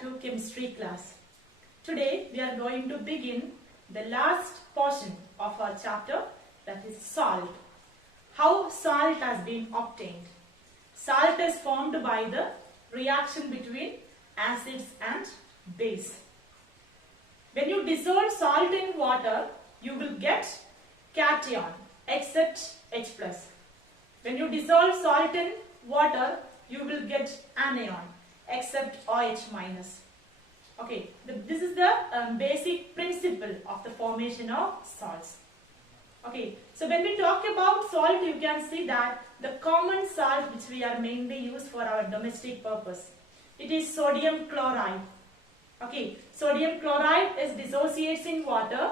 back to chemistry class. Today we are going to begin the last portion of our chapter, that is salt. How salt has been obtained. Salt is formed by the reaction between acids and base. When you dissolve salt in water, you will get cation except H+. When you dissolve salt in water, you will get anion except OH-. Okay, this is the basic principle of the formation of salts. Okay, so when we talk about salt, you can see that the common salt which we are mainly used for our domestic purpose, it is sodium chloride. Okay, sodium chloride is dissociates in water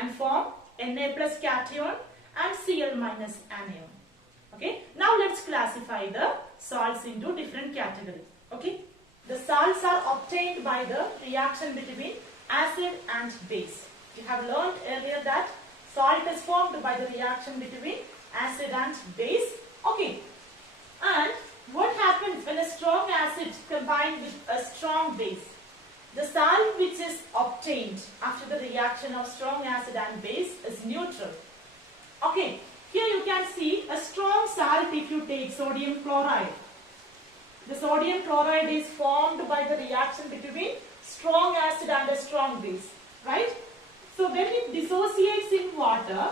and form Na plus cation and Cl minus anion. Okay, now let's classify the salts into different categories. Okay, the salts are obtained by the reaction between acid and base. You have learned earlier that salt is formed by the reaction between acid and base. Okay, and what happens when a strong acid combined with a strong base? The salt which is obtained after the reaction of strong acid and base is neutral. Okay, here you can see a strong salt if you take sodium chloride. The sodium chloride is formed by the reaction between strong acid and a strong base, right? So when it dissociates in water,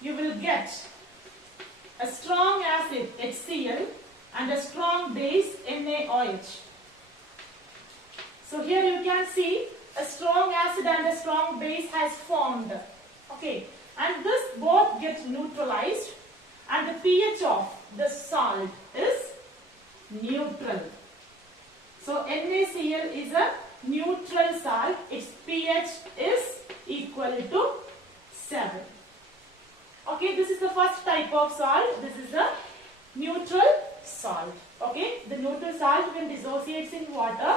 you will get a strong acid HCl and a strong base NaOH. So here you can see a strong acid and a strong base has formed. Okay, and this both get neutralized and the pH of the salt is neutral. So NaCl is a neutral salt. Its pH is equal to 7. Okay, this is the first type of salt. This is a neutral salt. Okay, the neutral salt when dissociates in water,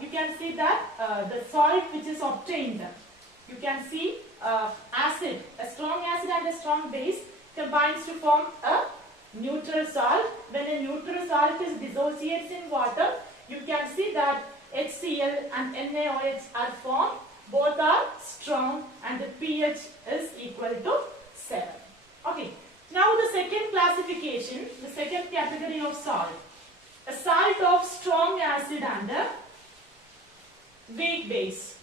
you can see that the salt which is obtained, you can see acid, a strong acid and a strong base combines to form a neutral salt. When a neutral salt is dissociates in water, you can see that HCl and NaOH are formed. Both are strong and the pH is equal to 7. Okay. Now the second classification, the second category of salt. A salt of strong acid and a weak base.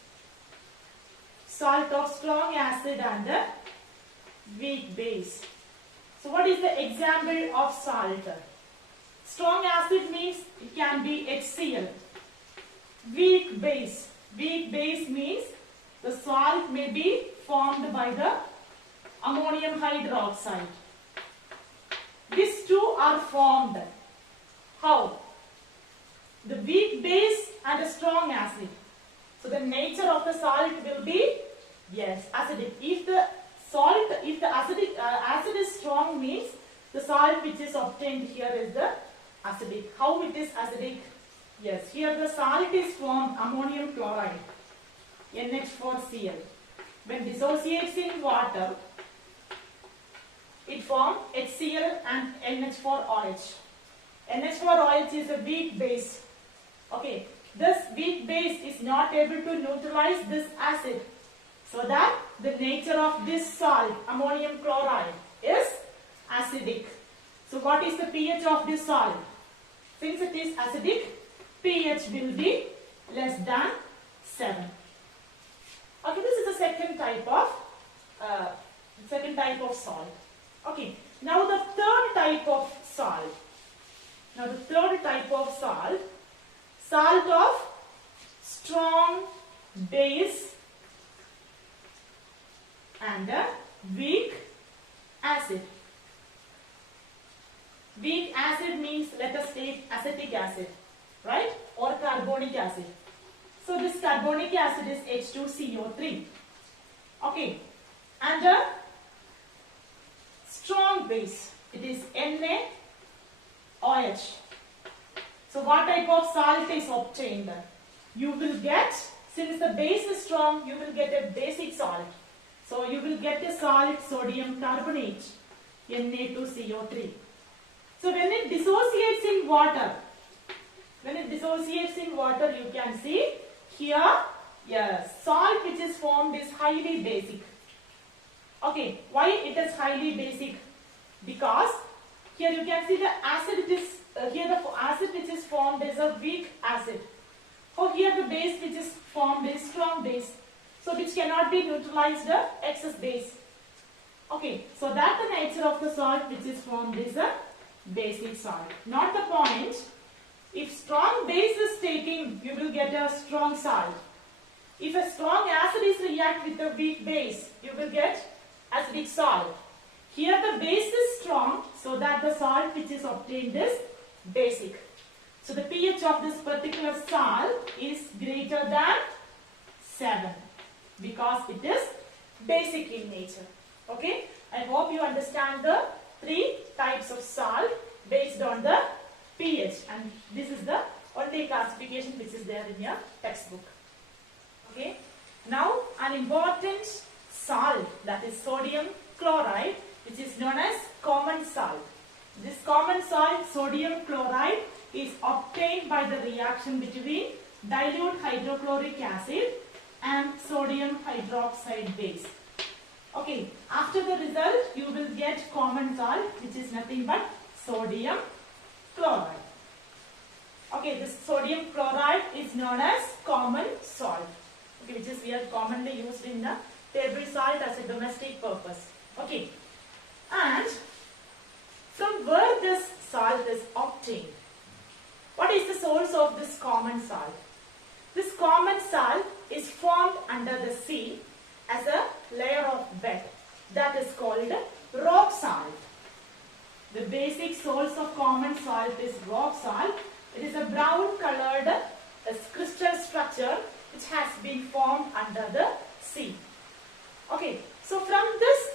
Salt of strong acid and a weak base. So what is the example of salt? Strong acid means it can be HCl. Weak base. Weak base means the salt may be formed by the ammonium hydroxide. These two are formed. How? The weak base and a strong acid. So the nature of the salt will be, yes, acidic. If the acid is strong, means the salt which is obtained here is the acidic. How it is acidic? Yes, here the salt is formed ammonium chloride, NH4Cl. When dissociates in water, it forms HCl and NH4OH. NH4OH is a weak base. Okay, this weak base is not able to neutralize this acid. So that the nature of this salt, ammonium chloride, is acidic. So what is the pH of this salt? Since it is acidic, pH will be less than 7. Okay, this is the second type of salt. Okay, now the third type of salt. Salt of strong base and a weak acid. Weak acid means, let us take acetic acid, right? Or carbonic acid. So this carbonic acid is H2CO3. Okay, and a strong base, it is NaOH. So what type of salt is obtained? You will get, since the base is strong, you will get a basic salt. So you will get a salt sodium carbonate, Na2CO3. So when it dissociates in water, When it dissociates in water, you can see here, a salt which is formed is highly basic. Okay, why it is highly basic? Because here you can see the acid, it is here the acid which is formed is a weak acid. Oh, here the base which is formed is strong base. So which cannot be neutralized the excess base. Okay, so that the nature of the salt which is formed is a basic salt. Not the point. If strong base is taken, you will get a strong salt. If a strong acid is react with a weak base, you will get acidic salt. Here the base is strong, so that the salt which is obtained is basic. So the pH of this particular salt is greater than 7 because it is basic in nature. Okay, I hope you understand the 3 types of salt based on the pH, and this is the only classification which is there in your textbook. Okay, now an important salt, that is sodium chloride, which is known as common salt. This common salt, sodium chloride, is obtained by the reaction between dilute hydrochloric acid and sodium hydroxide base. Okay, after the result you will get common salt, which is nothing but sodium chloride. Okay, this sodium chloride is known as common salt, okay, which is we are commonly used in the table salt as a domestic purpose. Okay, and from where this salt is obtained? What is the source of this common salt? This common salt is formed under the sea as a layer of bed. That is called rock salt. The basic source of common salt is rock salt. It is a brown colored crystal structure which has been formed under the sea. Okay, so from this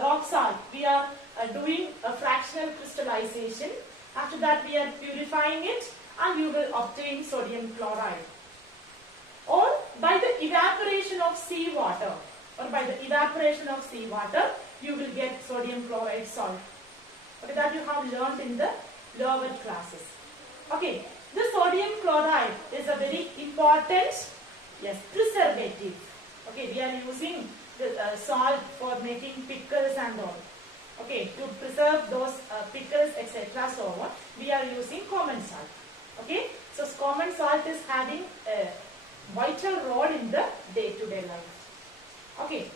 rock salt we are doing a fractional crystallization. After that we are purifying it and you will obtain sodium chloride. Or by the evaporation of seawater, you will get sodium chloride salt. Okay, that you have learned in the lower classes. Okay, the sodium chloride is a very important, preservative. Okay, we are using the salt for making pickles and all. Okay, to preserve those pickles, etc. so on, we are using common salt. Okay, so common salt is having a vital role in the day-to-day life. Okay,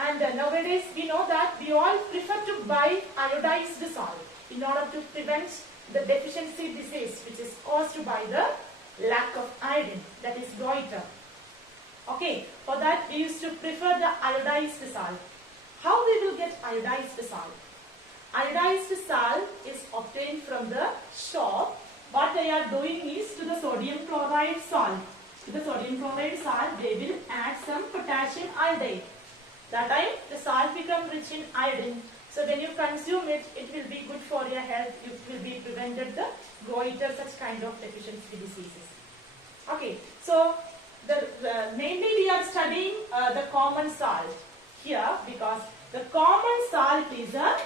and nowadays we know that we all prefer to buy iodized salt in order to prevent the deficiency disease which is caused by the lack of iodine, that is goiter. Okay, for that we used to prefer the iodized salt. How we will get iodized salt? Iodized salt is obtained from the shop. What they are doing is, to the sodium chloride salt, they will add some potassium iodide. That time the salt becomes rich in iodine. So when you consume it, it will be good for your health. It will be prevented the goiter, such kind of deficiency diseases. Okay, so mainly we are studying the common salt here because the common salt is a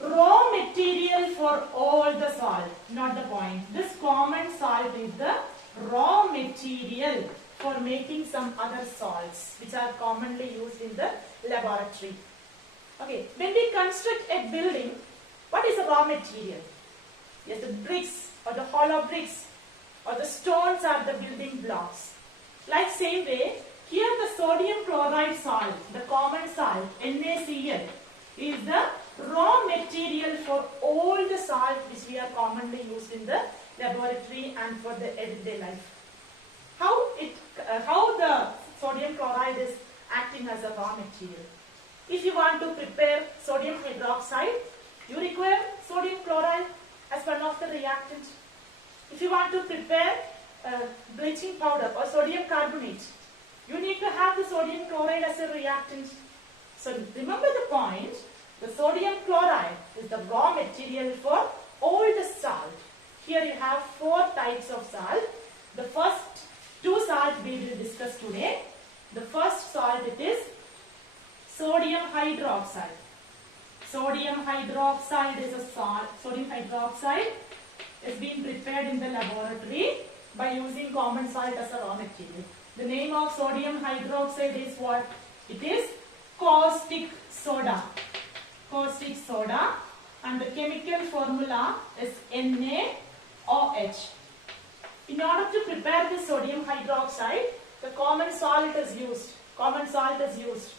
raw material for all the salt, not the point. This common salt is the raw material for making some other salts which are commonly used in the laboratory. Okay, when we construct a building, what is the raw material? Yes, the bricks or the hollow bricks or the stones are the building blocks. Like same way, here the sodium chloride salt, the common salt, NaCl, is the raw material for all the salt which we are commonly used in the laboratory and for the everyday life. How the sodium chloride is acting as a raw material? If you want to prepare sodium hydroxide, you require sodium chloride as one of the reactants. If you want to prepare bleaching powder or sodium carbonate, you need to have the sodium chloride as a reactant. So remember the point, the sodium chloride is the raw material for all the salt. Here you have 4 types of salt. The first 2 salts we will discuss today. The first salt, it is sodium hydroxide. Sodium hydroxide is a salt. Sodium hydroxide is being prepared in the laboratory by using common salt as a raw material. The name of sodium hydroxide is what? It is caustic soda. Caustic soda, and the chemical formula is NaOH. In order to prepare the sodium hydroxide, the common salt is used. Common salt is used.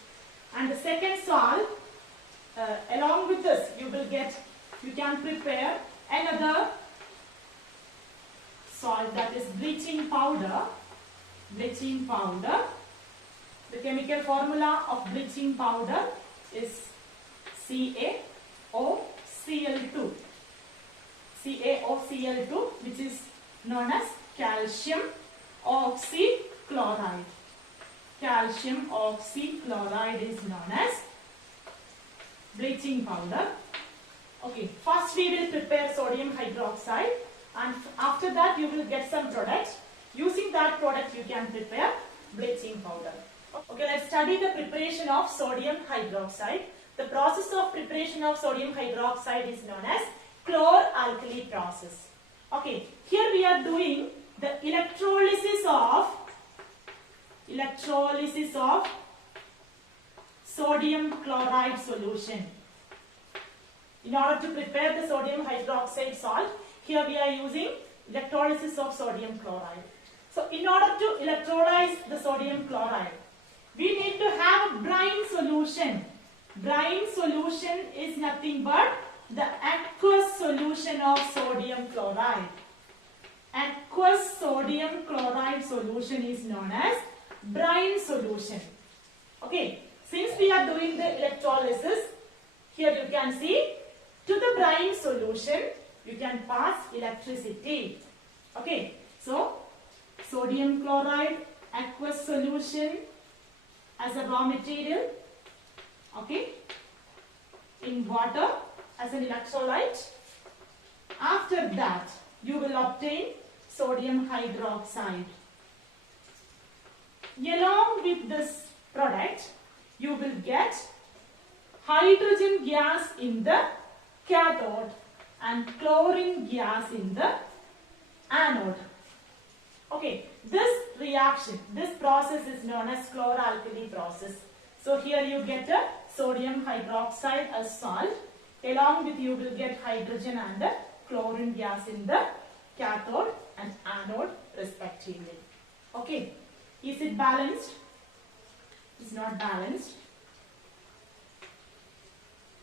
And the second salt, along with this, you can prepare another salt, that is bleaching powder. Bleaching powder. The chemical formula of bleaching powder is CaOCl2. CaOCl2, which is known as calcium oxychloride. Calcium oxychloride is known as bleaching powder. Okay, first we will prepare sodium hydroxide, and after that you will get some product. Using that product you can prepare bleaching powder. Okay, let's study the preparation of sodium hydroxide. The process of preparation of sodium hydroxide is known as chlor-alkali process. Okay, here we are doing the electrolysis of sodium chloride solution. In order to prepare the sodium hydroxide salt, here we are using electrolysis of sodium chloride. So in order to electrolyze the sodium chloride, we need to have a brine solution. Brine solution is nothing but the aqueous solution of sodium chloride. Aqueous sodium chloride solution is known as brine solution. Okay, since we are doing the electrolysis, here you can see, to the brine solution you can pass electricity. Okay, so sodium chloride aqueous solution as a raw material, okay, in water as an electrolyte. After that you will obtain sodium hydroxide. Along with this product you will get hydrogen gas in the cathode and chlorine gas in the anode. Okay, this reaction, this process is known as chlor-alkali process. So here you get a sodium hydroxide as salt. Along with you will get hydrogen and the chlorine gas in the cathode and anode respectively. Okay, is it balanced? It's not balanced.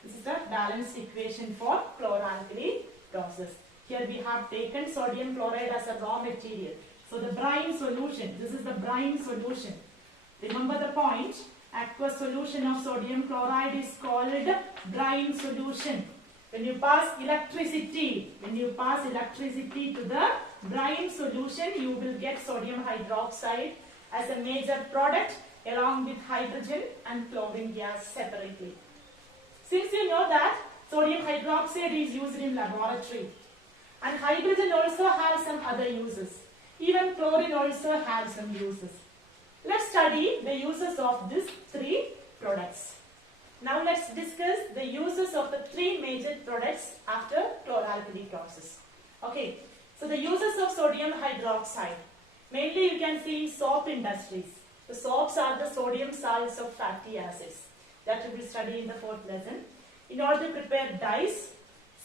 This is the balanced equation for chlor-alkali process. Here we have taken sodium chloride as a raw material. So the brine solution, this is the brine solution. Remember the point, aqueous solution of sodium chloride is called brine solution. When you pass electricity to the brine solution, you will get sodium hydroxide as a major product along with hydrogen and chlorine gas separately. Since you know that sodium hydroxide is used in laboratory and hydrogen also has some other uses. Even chlorine also has some uses. Let's study the uses of these three products. Now let's discuss the uses of the three major products after chlor-alkali process. Okay, so the uses of sodium hydroxide. Mainly you can see in soap industries. The soaps are the sodium salts of fatty acids. That we will study in the fourth lesson. In order to prepare dyes,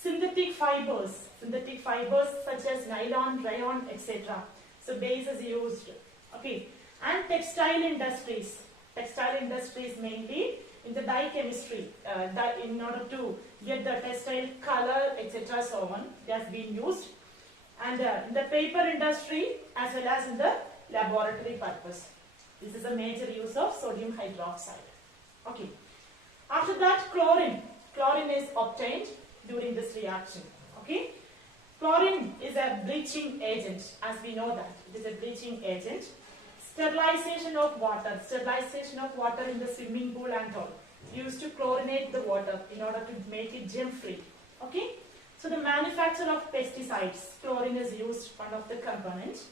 synthetic fibers such as nylon, rayon, etc. So base is used. Okay, and textile industries mainly in the dye chemistry, in order to get the textile color, etc. so on, it has been used. And in the paper industry as well as in the laboratory purpose. This is a major use of sodium hydroxide. Okay. After that, chlorine is obtained during this reaction. Okay. Chlorine is a bleaching agent, as we know that. It is a bleaching agent. Sterilization of water in the swimming pool and all. Used to chlorinate the water in order to make it germ-free. Okay. So the manufacture of pesticides, chlorine is used, one of the components.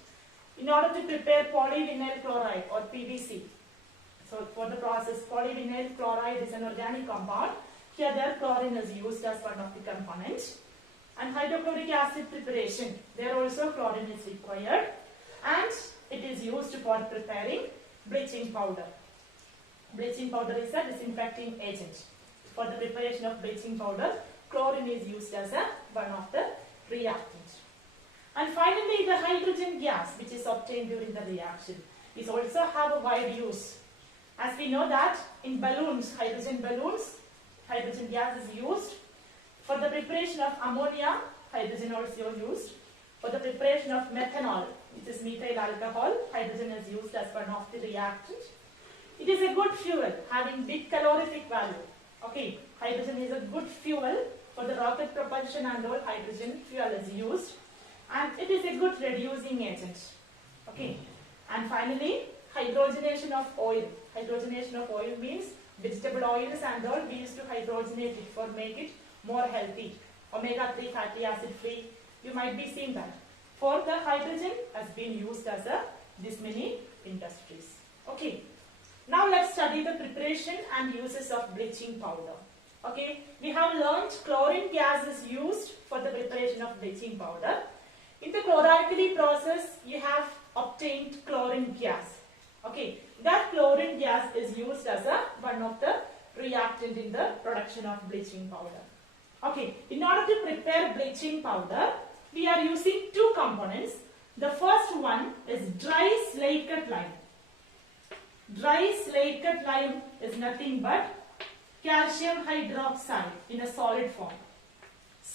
In order to prepare polyvinyl chloride or PVC. So for the process, polyvinyl chloride is an organic compound. Here the chlorine is used as one of the components. and hydrochloric acid preparation. There also chlorine is required, and it is used for preparing bleaching powder. Bleaching powder is a disinfecting agent. For the preparation of bleaching powder, chlorine is used as one of the reactants. And finally, the hydrogen gas, which is obtained during the reaction, is also have a wide use. As we know that in balloons, hydrogen gas is used. For the preparation of ammonia, hydrogen also used. For the preparation of methanol, which is methyl alcohol, hydrogen is used as one of the reactants. It is a good fuel having big calorific value. Okay, hydrogen is a good fuel for the rocket propulsion, and all hydrogen fuel is used, and it is a good reducing agent. Okay, and finally, hydrogenation of oil. Hydrogenation of oil means vegetable oils and all we used to hydrogenate it for make it more healthy. Omega-3 fatty acid free. You might be seeing that. For the hydrogen has been used as this many industries. Okay. Now let's study the preparation and uses of bleaching powder. Okay. We have learned chlorine gas is used for the preparation of bleaching powder. In the chlor-alkali process, you have obtained chlorine gas. Okay. That chlorine gas is used as one of the reactant in the production of bleaching powder. Okay, in order to prepare bleaching powder, we are using two components. The first one is dry slaked lime. Dry slaked lime is nothing but calcium hydroxide in a solid form.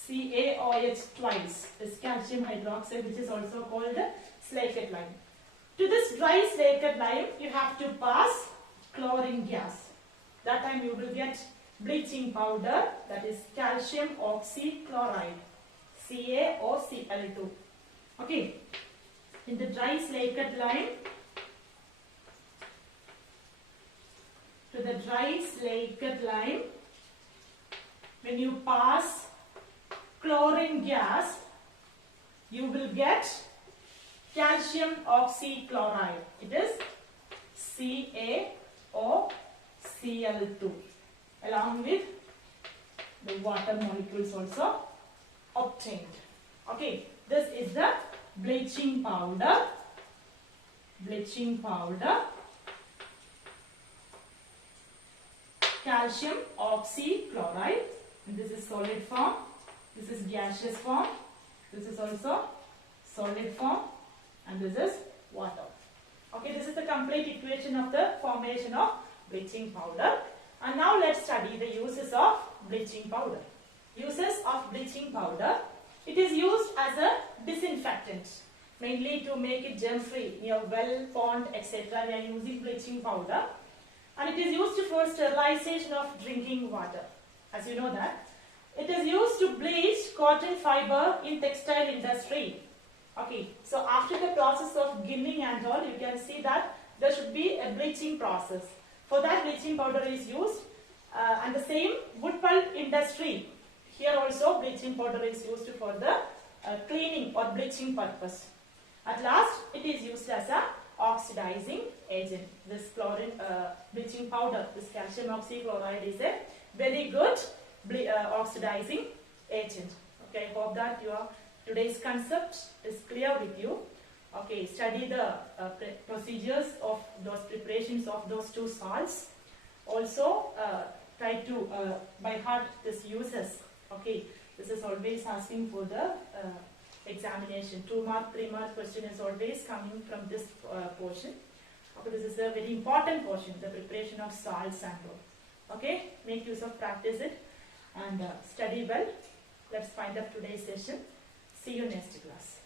CaOH twice is calcium hydroxide, which is also called slaked lime. To this dry slaked lime, you have to pass chlorine gas. That time you will get bleaching powder, that is calcium oxychloride, CaOCl2. Okay, in the dry slaked lime, to the dry slaked lime, when you pass chlorine gas, you will get calcium oxychloride. It is CaOCl2 along with the water molecules also obtained. Okay, this is the bleaching powder. Bleaching powder, calcium oxychloride. And this is solid form. This is gaseous form. This is also solid form. And this is water. Okay, this is the complete equation of the formation of bleaching powder. And now let's study the uses of bleaching powder. Uses of bleaching powder. It is used as a disinfectant, mainly to make it germ-free near well, pond, etc. We are using bleaching powder. And it is used for sterilization of drinking water. As you know that. It is used to bleach cotton fiber in textile industry. Okay, so after the process of ginning and all, you can see that there should be a bleaching process. For that, bleaching powder is used, and the same wood pulp industry. Here also bleaching powder is used for the cleaning or bleaching purpose. At last, it is used as a oxidizing agent. This chlorine bleaching powder, this calcium oxychloride is a very good oxidizing agent. Okay, I hope that your today's concept is clear with you. Okay, study the procedures of those preparations of those two salts. Also, try to by heart this uses. Okay, this is always asking for the examination. 2 mark, 3 mark question is always coming from this portion. Okay, this is a very important portion, the preparation of salts and all. Okay, make use of practice it and study well. Let's find up today's session. See you next class.